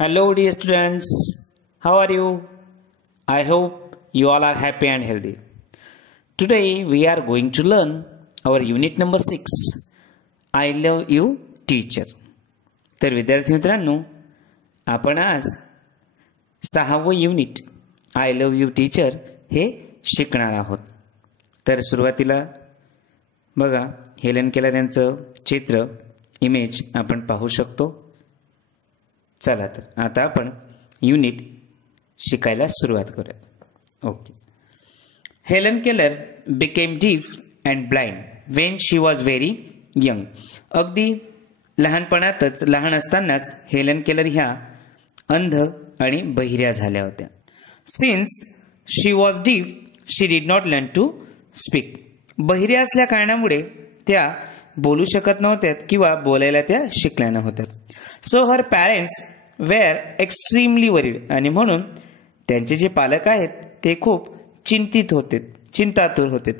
Hello, dear students. How are you? I hope you all are happy and healthy. Today, we are going to learn our unit number 6. I love you, teacher. तर विद्यार्थी मित्रांनो, आपण आज 6वं unit I love you teacher हे शिकणार आहोत. तर सुरुवातीला बघा, हेलन केलर यांचं चित्र इमेज आपण पाहू शकतो. चला तर आता आपण युनिट शिकायला सुरुवात करूया. Okay. Helen Keller became deaf and blind Wien she was very young. अगदी लहानपणातच, लहान असतानाच हेलन केलर ह्या अंध आणि बहिऱ्या झाल्या होत्या. Since she was deaf she did not learn to speak. बहिऱ्या असल्या कारणामुळे त्या बोलू शकत नव्हत्या किंवा बोलायला त्या शिकल्या नव्हत्या. सो हर पॅरेंट्स वेअर एक्स्ट्रीमली वरीड. आणि म्हणून त्यांचे जे पालक आहेत ते खूप चिंतातुर होते.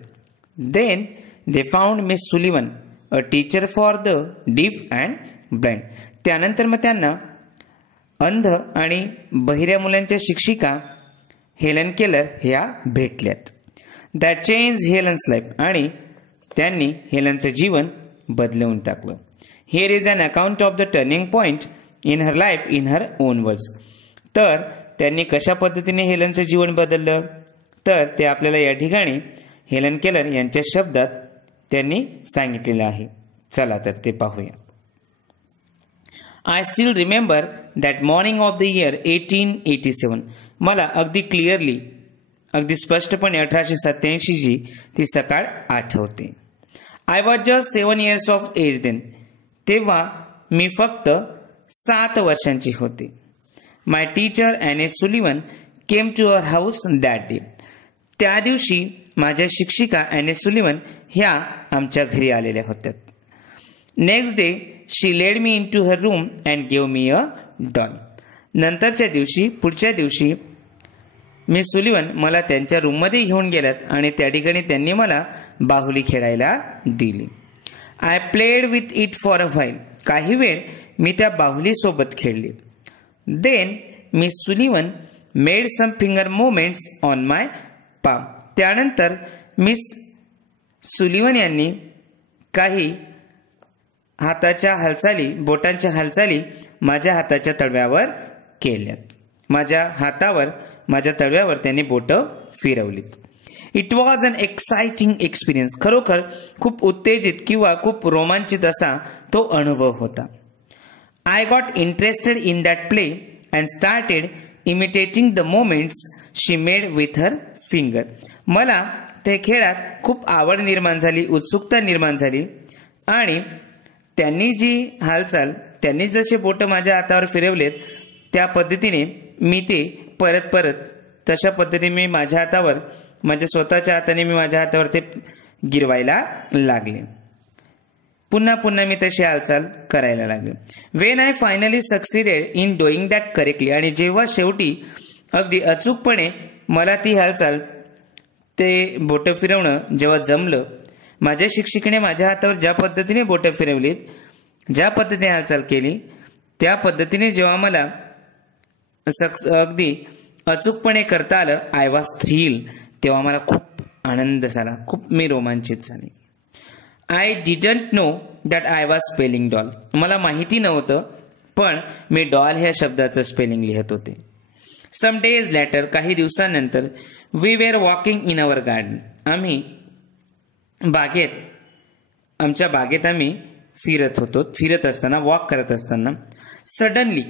Then they found Miss Sullivan a teacher for the deaf and blind. त्यानंतर मग त्यांना अंध आणि बहिऱ्या मुलांच्या शिक्षिका हेलन केलर ह्या भेटल्यात. That change Helen's life. आणि त्यांनी हेलनचं जीवन बदलवून टाकलं. Here is an account of the turning point in her life in her own words. तर त्यांनी कशा पद्धतीने हेलनचं जीवन बदललं तर ते आपल्याला या ठिकाणी हेलन केलर यांच्या शब्दात त्यांनी सांगितलेलं आहे. चला तर ते पाहूया. I still remember that morning of the year 1887. मला अगदी क्लिअरली, अगदी स्पष्टपणे 1887 ची ती सकाळ आठवते. I was just 7 years of age then. तेव्हा मी फक्त 7 वर्षांची होते. My teacher Anne Sullivan came to our house that day. त्या दिवशी माझ्या शिक्षिका एन सुलिवन ह्या आमच्या घरी आलेल्या होत्या. Next day she led me into her room and give me a doll. नंतरच्या दिवशी, पुढच्या दिवशी मिस सुलिवन मला त्यांच्या रूममध्ये घेऊन गेल्यात आणि त्या ठिकाणी त्यांनी मला बाहुली खेळायला दिली. I played with it for a while. काही वेळ मी त्या बाहुली सोबत खेळले. Then Miss Sullivan made some finger movements on my palm. त्यानंतर मिस सुलिवन यांनी काही हाताच्या हालचाली, बोटांच्या हालचाली माझ्या हाताच्या तळव्यावर केल्यात. माझ्या तळव्यावर त्यांनी बोटं फिरवली. It was an exciting experience. खरोखर खूप उत्तेजित किंवा खूप रोमांचित असा तो अनुभव होता. I got interested in that play and started imitating the moments she made with her finger. मला त्या खेळात खूप आवड निर्माण झाली, उत्सुकता निर्माण झाली आणि त्यांनी जसे बोट माझ्या हातावर फिरवलेत त्या पद्धतीने मी ते परत तशा पद्धतीने मी माझ्या स्वतःच्या हाताने मी माझ्या हातावर ते गिरवायला लागले. पुन्हा मी तशी हालचाल करायला लागले. When I finally succeeded in doing that correctly. आणि जेव्हा शेवटी अगदी अचूकपणे मला ती हालचाल, ते बोटं फिरवणं जेव्हा जमलं, माझ्या शिक्षिकेने माझ्या हातावर ज्या पद्धतीने बोटं फिरवलीत, ज्या पद्धतीने हालचाल केली, त्या पद्धतीने जेव्हा मला अगदी अचूकपणे करता आलं, आय वॉज थ्रिल. तेव्हा मला खूप आनंद झाला, खूप मी रोमांचित झाले. I didn't know that I was spelling doll. मला माहिती नव्हतं, पण मी डॉल ह्या शब्दाचं स्पेलिंग लिहित होते. Some days later. काही दिवसांनंतर we were walking in our garden. आमच्या बागेत आम्ही फिरत असताना, वॉक करत असताना, suddenly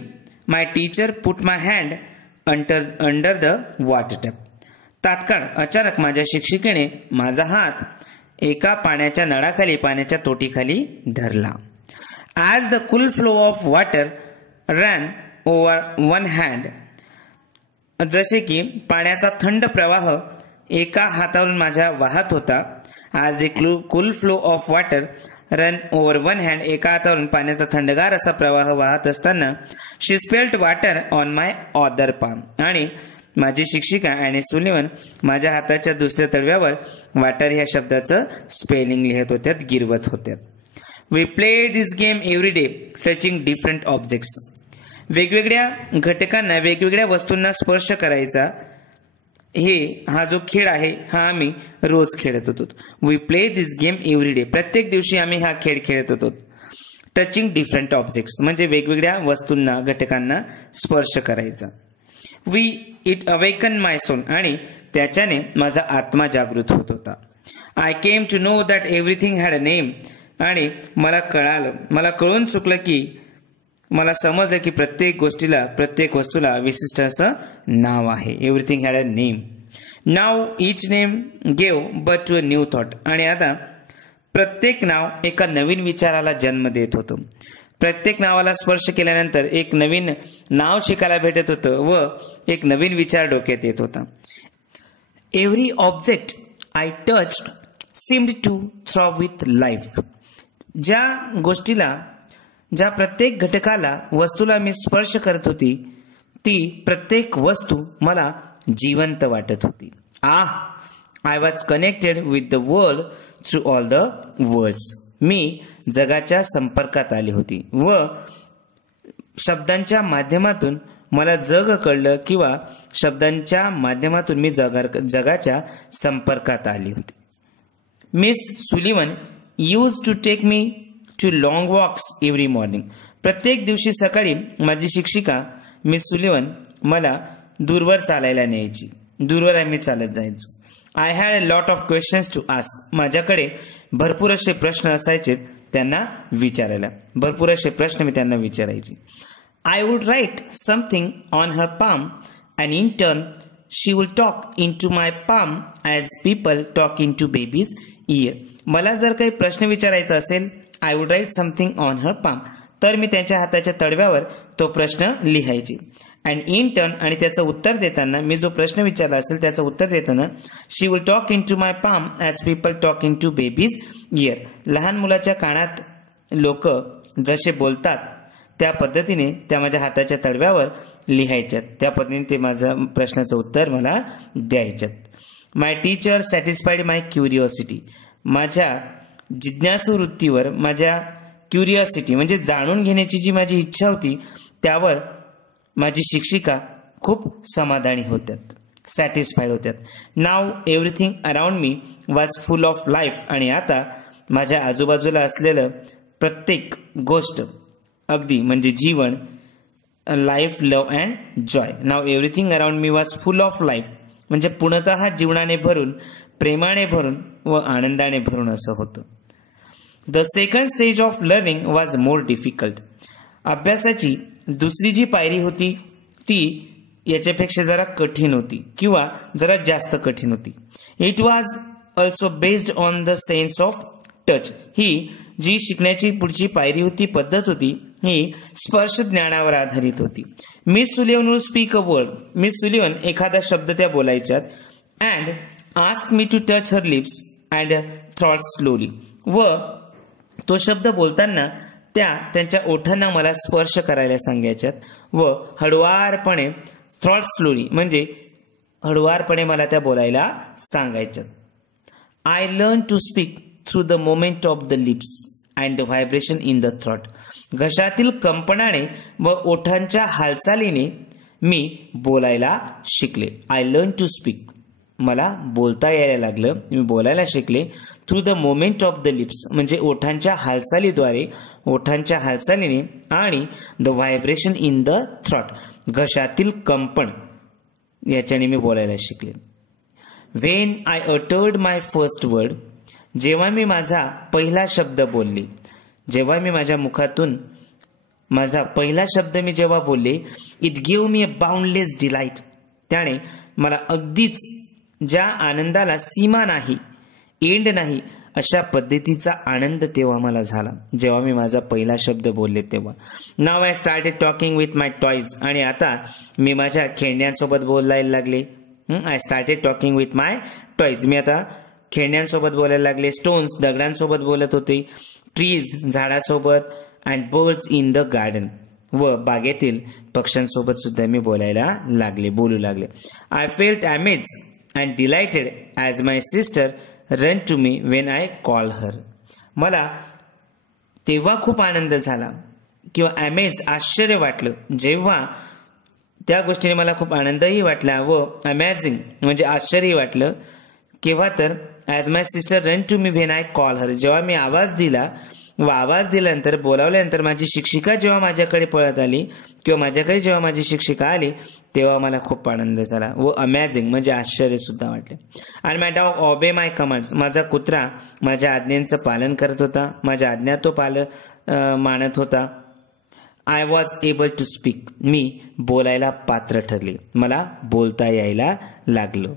my teacher put my hand under the water tap. तात्काळ, अचानक माझ्या शिक्षिकेने माझा हात एका पाण्याच्या नळाखाली, पाण्याच्या तोटीखाली धरला. As the cool flow of water run over one hand. जसे की पाण्याचा थंड प्रवाह एका हातावरून माझ्या वाहत होता. As the cool flow of water run over one hand. एका हातावरून पाण्याचा थंडगार असा प्रवाह वाहत असताना she spelt water on my other palm. आणि माझी शिक्षिका ॲनी सुलिवन माझ्या हाताच्या दुसऱ्या तळव्यावर वॉटर ह्या शब्दाचं स्पेलिंग लिहित होत्या, गिरवत होत्या. We played this game every day touching different objects. वेगवेगळ्या घटकांना वेगवेगळ्या वस्तूंना स्पर्श करायचा हा जो खेळ आहे हा आम्ही रोज खेळत होतो. We play this game every day. प्रत्येक दिवशी आम्ही हा खेळ खेळत होतो. टचिंग डिफरंट ऑब्जेक्ट्स म्हणजे वेगवेगळ्या वस्तूंना घटकांना स्पर्श करायचा. इट अवेकन माय सोल आणि त्याच्याने माझा आत्मा जागृत होत होता. I came to know that everything had a name आणि मला कळून चुकलं की मला समजलं की प्रत्येक गोष्टीला प्रत्येक वस्तूला विशिष्ट असं नाव आहे. Everything had a name. नाव each name gave birth to a new thought. आणि आता प्रत्येक नाव एका नवीन विचाराला जन्म देत होतं. प्रत्येक नावाला स्पर्श केल्यानंतर एक नवीन नाव शिकायला भेटत होतं व एक नवीन विचार डोक्यात येत होता. Every object I touched seemed to throb with life. ज्या प्रत्येक घटकाला वस्तूला मी स्पर्श करत होती ती प्रत्येक वस्तू मला जिवंत वाटत होती. I was connected with the world through all the words. मी जगाच्या संपर्कात आली होती व शब्दांच्या माध्यमातून मला जग कळलं किंवा शब्दांच्या माध्यमातून मी जगाच्या संपर्कात आली होती. Miss Sullivan use to take me to long walks every morning. प्रत्येक दिवशी सकाळी माझी शिक्षिका मिस सुलिवन मला दूरवर चालायला न्यायची. दूरवर आम्ही चालत जायचो. I had a lot of questions to ask. माझ्याकडे भरपूर असे प्रश्न असायचे त्यांना विचारायला. भरपूर असे प्रश्न मी त्यांना विचारायची. I would write something on her palm and in turn she would talk into my palm as people talk into babies ear. मला जर काही प्रश्न विचारायचा असेल I would write something on her palm तर मी त्यांच्या हाताच्या तळव्यावर तो प्रश्न लिहायचे. अँड इन टर्न आणि त्याचं उत्तर देताना मी जो प्रश्न विचारला असेल त्याचं उत्तर देताना she will talk into my palm as people talk into babies ear. लहान मुलाच्या कानात लोक जसे बोलतात त्या पद्धतीने त्या माझ्या हाताच्या तळव्यावर लिहायच्यात. त्या पद्धतीने ते माझ्या प्रश्नाचं उत्तर मला द्यायच्यात. माय टीचर सॅटिस्फाईड माय क्युरिओसिटी. माझ्या जिज्ञासू वृत्तीवर माझ्या क्युरिओसिटी म्हणजे जाणून घेण्याची जी माझी इच्छा होती त्यावर माझी शिक्षिका खूप समाधानी होत्यात. सॅटिस्फाईड होत्यात. Now everything around me was full of life. आणि आता माझ्या आजूबाजूला असलेलं प्रत्येक गोष्ट अगदी म्हणजे जीवन life love and joy. Now everything around me was full of life म्हणजे पूर्णतः जीवनाने भरून प्रेमाने भरून व आनंदाने भरून असं होतं. The second stage of learning was more difficult. अभ्यासाची दुसरी जी पायरी होती ती याच्यापेक्षा जरा कठीण होती किंवा जरा जास्त कठीण होती. It was also based on the sense of touch. ही जी शिकण्याची पुढची पायरी होती पद्धत होती ही स्पर्श ज्ञानावर आधारित होती. Miss Sullivan will speak a word. Miss Sullivan एखादा शब्द त्या बोलायच्यात. And ask me to touch her lips and throat slowly. व तो शब्द बोलताना त्यांच्या ओठांना मला स्पर्श करायला सांगायच्यात व हळुवारपणे थ्रॉट स्लोली म्हणजे हळुवारपणे मला त्या बोलायला सांगायच्यात. I learn to speak through the moment of the lips and the vibration in the throat. घशातील कंपनाने व ओठांच्या हालचालीने मी बोलायला शिकले. आय लर्न टू स्पीक मला बोलता यायला लागलं, मी बोलायला शिकले. Through the moment of the lips म्हणजे ओठांच्या हालचालीद्वारे ओठांच्या हालचालीने आणि the vibration in the throat घशातील कंपन याच्याने मी बोलायला शिकले. When I uttered my first word जेव्हा मी माझा पहिला शब्द बोलले, जेव्हा मी माझ्या मुखातून माझा पहिला शब्द मी जेव्हा बोलले, it give me a boundless delight. त्याने मला अगदीच ज्या आनंदाला सीमा नाही, एंड नाही अशा पद्धतीचा आनंद तेव्हा मला झाला जेव्हा मी माझा पहिला शब्द बोलले तेव्हा. Now I started talking with my toys. आणि आता मी माझ्या खेळण्यांसोबत बोलायला लागले. I started talking with my toys. मी आता खेळण्यांसोबत बोलायला लागले. स्टोन्स दगडांसोबत बोलत होते. ट्रीज झाडासोबत and birds in the garden व बागेतील पक्ष्यांसोबत सुद्धा मी बोलू लागले. I felt amaze and delighted as my sister run to me when I call her. मला तेव्हा खूप आनंद झाला किंवा अमेज आश्चर्य वाटलं, जेव्हा त्या गोष्टीने मला खूप आनंदही वाटला व अमेझिंग म्हणजे आश्चर्य वाटलं, केव्हा तर as my sister run to me when I call her, जेव्हा मी आवाज दिला व आवाज दिल्यानंतर बोलावल्यानंतर माझी शिक्षिका जेव्हा माझ्याकडे पळत आली किंवा माझ्याकडे जेव्हा माझी शिक्षिका आली तेव्हा मला खूप आनंद झाला व अमेझिंग म्हणजे आश्चर्य सुद्धा वाटले. आणि माय डॉग ऑबे माय कमांड्स, माझा कुत्रा माझ्या आज्ञांचं पालन करत होता, माझ्या आज्ञा तो मानत होता. I was able to speak, मी बोलायला पात्र ठरले, मला बोलता यायला लागलं.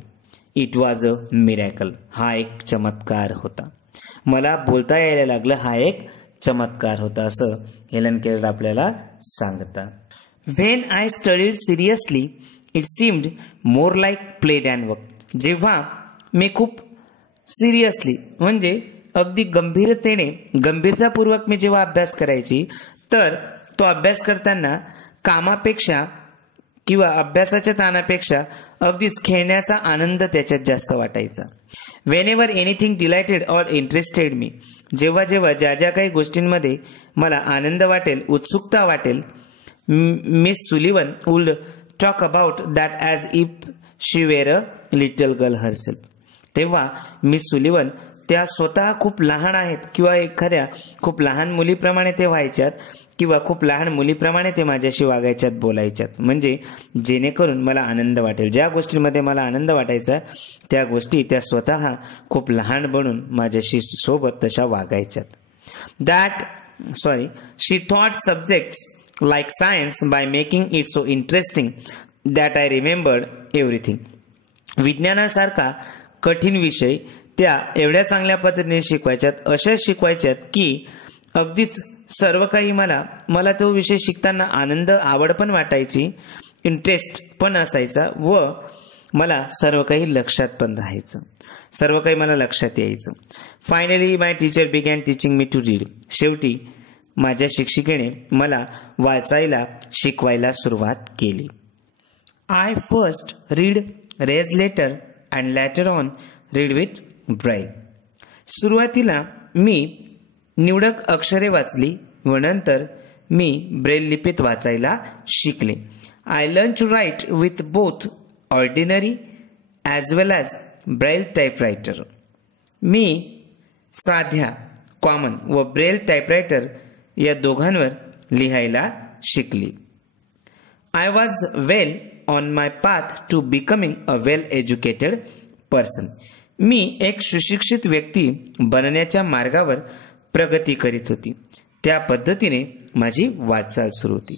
इट वॉज अ मिरॅकल, हा एक चमत्कार होता. मला बोलता यायला लागलं हा एक चमत्कार होता असं हेलन केलर आपल्याला सांगतात. When I studied seriously it seemed more like play than work, जेव्हा मी खूप सिरियसली म्हणजे अगदी गंभीरतापूर्वक मी जेव्हा अभ्यास करायची तर तो अभ्यास करताना कामापेक्षा किंवा अभ्यासाच्या ताणापेक्षा अगदीच खेळण्याचा आनंद त्याच्यात जास्त वाटायचा. वेनेवर एनिथिंग डिलायटेड ऑर इंटरेस्टेड मी, जेव्हा जेव्हा ज्या काही गोष्टींमध्ये मला आनंद वाटेल, उत्सुकता वाटेल, Miss Sullivan would talk about that as if she were a little girl herself, तेव्हा मिस सुलिवन त्या स्वतः खूप लहान आहेत किंवा एखाद्या खूप लहान मुलीप्रमाणे ते व्हायच्यात किंवा खूप लहान मुलीप्रमाणे ते माझ्याशी वागायच्यात, बोलायच्यात, म्हणजे जेणेकरून मला आनंद वाटेल. ज्या गोष्टींमध्ये मला आनंद वाटायचा त्या गोष्टी त्या स्वतः खूप लहान बनून माझ्याशी सोबत तशा वागायच्यात. She thought subjects like science by making it so interesting that I remembered everything, विज्ञानासारखा कठीण विषय त्या एवढ्या चांगल्या पद्धतीने शिकवायच्यात, अशा शिकवायच्यात की अगदीच सर्व काही मला तो विषय शिकताना आनंद, आवड पण वाटायची, इंटरेस्ट पण असायचा व मला सर्व काही लक्षात पण राहायचं, सर्व काही मला लक्षात यायचं. Finally my teacher began teaching me to read, शेवटी माझ्या शिक्षिकेने मला वाचायला शिकवायला सुरुवात केली. I first read raise letter and later on read with Braille, सुरुवातीला मी निवडक अक्षरे वाचली व नंतर मी ब्रेल लिपीत वाचायला शिकले. I learn to write with both ordinary as well as Braille typewriter, मी साध्या कॉमन व ब्रेल टाईपरायटर या दोघांवर लिहायला शिकली. I was well on my path to becoming a well educated person, मी एक सुशिक्षित व्यक्ती बनण्याच्या मार्गावर प्रगती करीत होती, त्या पद्धतीने माझी वाटचाल सुरू होती.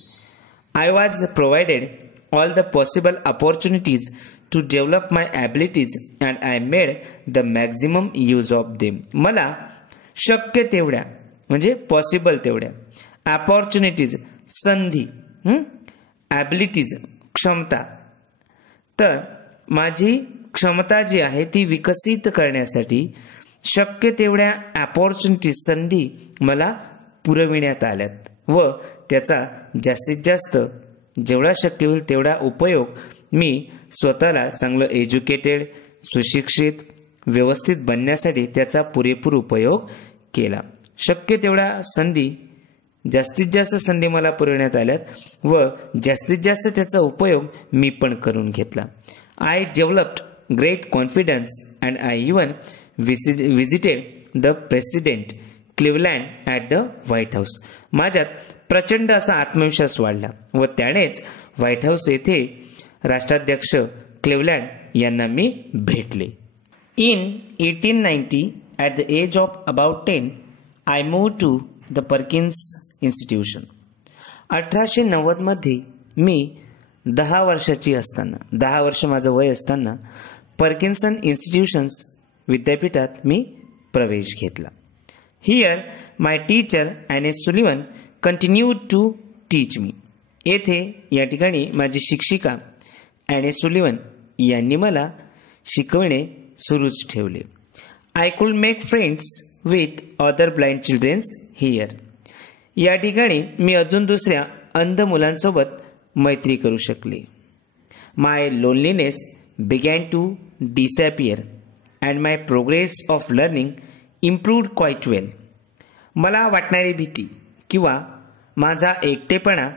I was provided all the possible opportunities to develop my abilities and I made the maximum use of them, मला शक्य तेवढ्या म्हणजे पॉसिबल तेवढ्या अपॉर्च्युनिटीज संधी, ॲबिलिटीज क्षमता, तर माझी क्षमता जी आहे ती विकसित करण्यासाठी शक्य तेवढ्या अपॉर्च्युनिटीज संधी मला पुरविण्यात आल्यात व त्याचा जास्तीत जास्त जेवढा शक्य होईल तेवढा उपयोग मी स्वतःला चांगलं एज्युकेटेड, सुशिक्षित, व्यवस्थित बनण्यासाठी त्याचा पुरेपूर उपयोग केला. शक्य तेवढ्या संधी, जास्तीत जास्त संधी मला पुरवण्यात आल्यात व जास्तीत जास्त त्याचा उपयोग मी पण करून घेतला. I developed great confidence and I even visited the president Cleveland at the White House, माझ्यात प्रचंड असा आत्मविश्वास वाढला व त्यानेच व्हाईट हाऊस येथे राष्ट्राध्यक्ष क्लिव्हलँड यांना मी भेटले. In 1890 at the age of about 10 I move to the Perkins institution, 1890 मध्ये मी 10 वर्षाची असताना, 10 वर्ष माझं वय असताना पर्किन्सन इन्स्टिट्यूशन्स विद्यापीठात मी प्रवेश घेतला. Here my teacher Anne Sullivan continued to teach me, येथे या ठिकाणी माझी शिक्षिका ॲने सुलिवन यांनी मला शिकवणे सुरूच ठेवले. I could make friends with other blind childrens here, या ठिकाणी मी अजून दुसऱ्या अंध मुलांसोबत मैत्री करू शकले. My loneliness began to disappear and my progress of learning improved quite well, मला वाटणारी भीती किंवा माझा एकटेपणा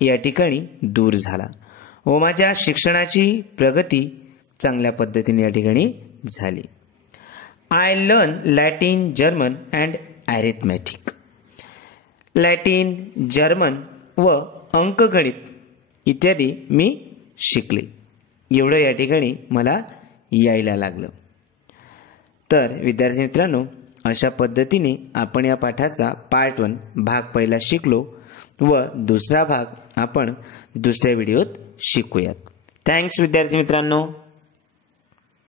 या ठिकाणी दूर झाला व माझ्या शिक्षणाची प्रगती चांगल्या पद्धतीने या ठिकाणी झाली. I learn Latin, German and arithmetic. Latin, German व अंकगणित इत्यादी मी शिकले. एवढं या ठिकाणी मला यायला लागलं. तर विद्यार्थी मित्रांनो, अशा पद्धतीने आपण या पाठाचा पार्ट 1 भाग पहिला शिकलो व दुसरा भाग आपण दुसऱ्या व्हिडिओत शिकूयात. थँक्स विद्यार्थी मित्रांनो.